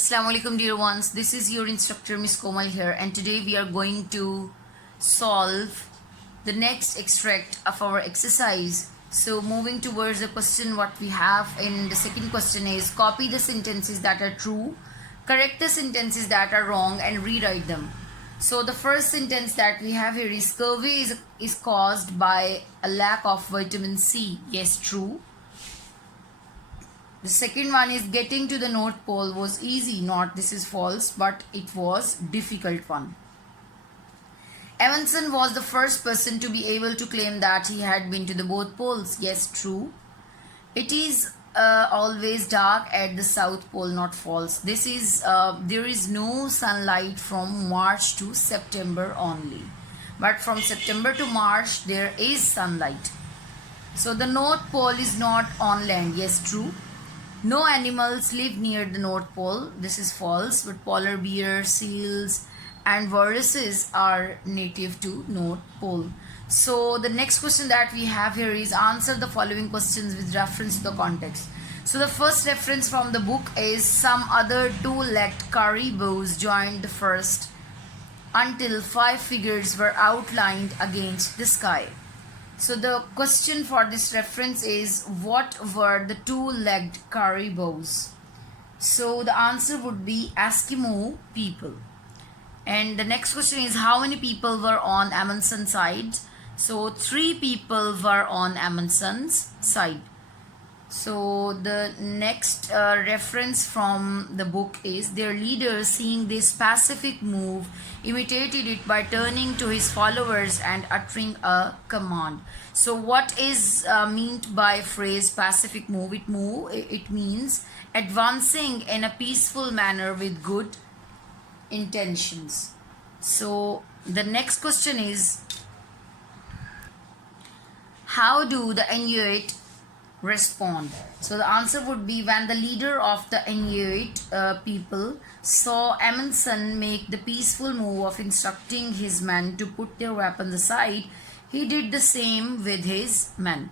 Assalamu alaikum dear ones, this is your instructor Miss Komal here, and today we are going to solve the next extract of our exercise. So moving towards the question, what we have in the second question is copy the sentences that are true, correct the sentences that are wrong and rewrite them. So the first sentence that we have here is scurvy is caused by a lack of vitamin C. Yes, true. The second one is getting to the North Pole was easy. Not, this is false, but it was difficult one. Amundsen was the first person to be able to claim that he had been to the both poles. Yes, true. It is always dark at the South Pole. Not false. This is there is no sunlight from March to September only, but from September to March there is sunlight. So the North Pole is not on land. Yes, true. No animals live near the North Pole. This is false, but polar bears, seals, and walruses are native to North Pole. So the next question that we have here is answer the following questions with reference to the context. So the first reference from the book is some other two-legged caribous joined the first until 5 figures were outlined against the sky. So the question for this reference is what were the two-legged caribous? So the answer would be Eskimo people. And the next question is how many people were on Amundsen's side? So 3 people were on Amundsen's side. So the next reference from the book is their leader, seeing this pacific move, imitated it by turning to his followers and uttering a command. So what is meant by phrase pacific move? It means advancing in a peaceful manner with good intentions. So the next question is how do the Inuit respond? So the answer would be when the leader of the Inuit people saw Amundsen make the peaceful move of instructing his men to put their weapons aside, he did the same with his men.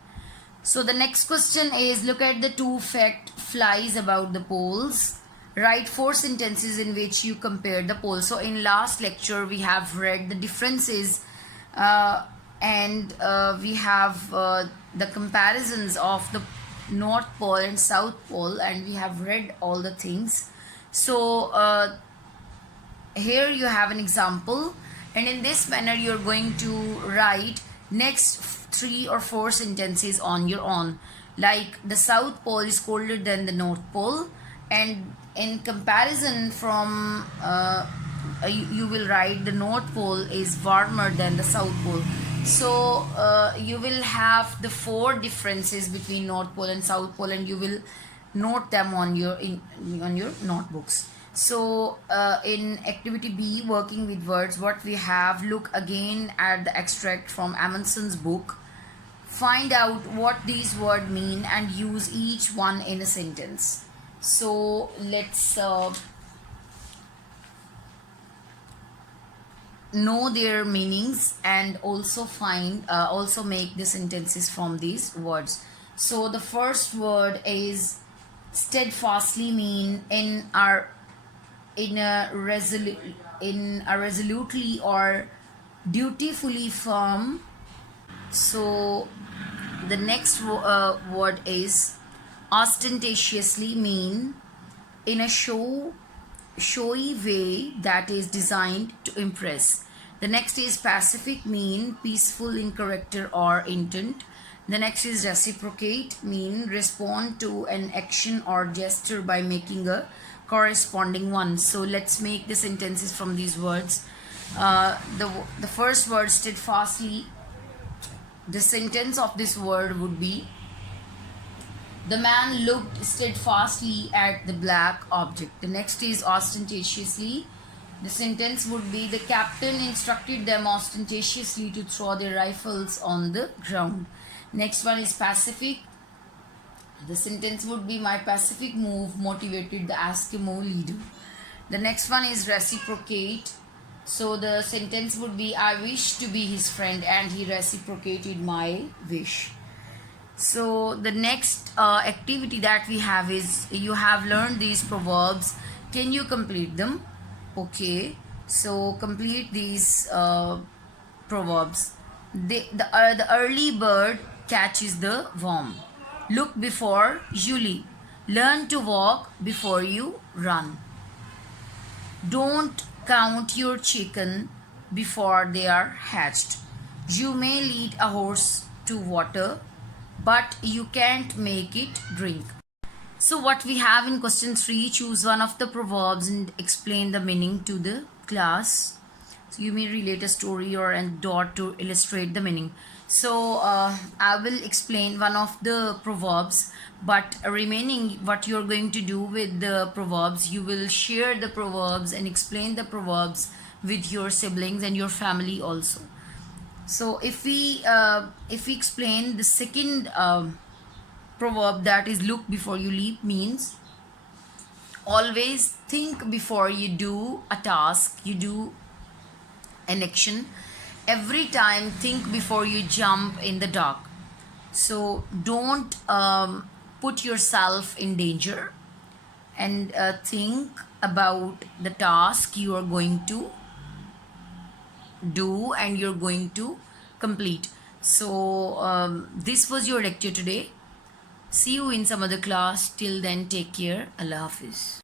So the next question is look at the 2 fact flies about the poles. Write 4 sentences in which you compare the poles. So in last lecture we have read the differences and we have the comparisons of the North Pole and South Pole, and we have read all the things. So here you have an example, and in this manner you're going to write next 3 or 4 sentences on your own. Like the South Pole is colder than the North Pole, and in comparison from you will write the North Pole is warmer than the South Pole. So you will have the 4 differences between North Pole and South Pole, and you will note them on your notebooks. So in activity B, working with words, what we have, look again at the extract from Amundsen's book, find out what these words mean and use each one in a sentence. So let's know their meanings and also make the sentences from these words. So the first word is steadfastly, mean in a resolutely or dutifully firm. So the next word is ostentatiously, mean in a showy way that is designed to impress. The next is pacific, mean peaceful in character or intent. The next is reciprocate, mean respond to an action or gesture by making a corresponding one. So let's make the sentences from these words. The first word steadfastly, the sentence of this word would be the man looked steadfastly at the black object. The next is ostentatiously. The sentence would be the captain instructed them ostentatiously to throw their rifles on the ground. Next one is pacific. The sentence would be my pacific move motivated the Eskimo leader. The next one is reciprocate. So the sentence would be I wish to be his friend and he reciprocated my wish. So the next activity that we have is you have learned these proverbs Can you complete them? Okay, so complete these proverbs. The early bird catches the worm. Look before you leap. Learn to walk before you run. Don't count your chicken before they are hatched. You may lead a horse to water, but you can't make it drink. So, what we have in question 3, choose one of the proverbs and explain the meaning to the class. So, you may relate a story or anecdote to illustrate the meaning. So, I will explain one of the proverbs, but remaining what you're going to do with the proverbs, you will share the proverbs and explain the proverbs with your siblings and your family also. So, if we explain the second proverb, that is look before you leap, means always think before you do a task, you do an action. Every time think before you jump in the dark. So don't put yourself in danger, and think about the task you are going to do and you're going to complete. So this was your lecture today. See you in some other class. Till then, take care. Allah Hafiz.